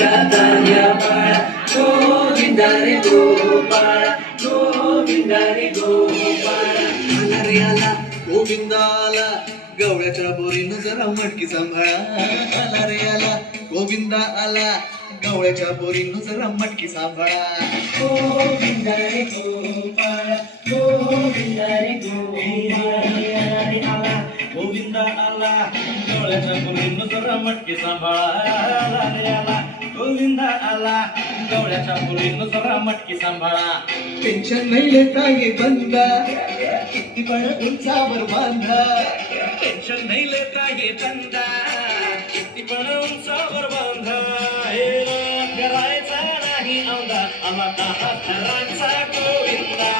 तान्या बाळा गोविंदा रे गोपाळा गोविंदा रे गोपाळा आला रे आला गोविंदा आला गवळ्याच्या बोरीनं जरा मटकी सांभाळा आला रे आला गोविंदा आला गवळ्याच्या बोरीनं जरा मटकी सांभाळा गोविंदा रे गोपाळा गोविंदा रे गोपाळा गोविंदा आला गवळ्याच्या बोरीनं जरा मटकी सांभाळा आला रे आला गोविंदा आला गवळ्याच्या बोरीनं जरा मटकी सांभाळा पेन्शन नाही लेता ये बंदा किती पण उंचावर बांधा टेन्शन नाही लेता ये बंदा किती पण उंचावर बांधा हे करायचा नाही औंधा आम्हा खरांचा गोविंदा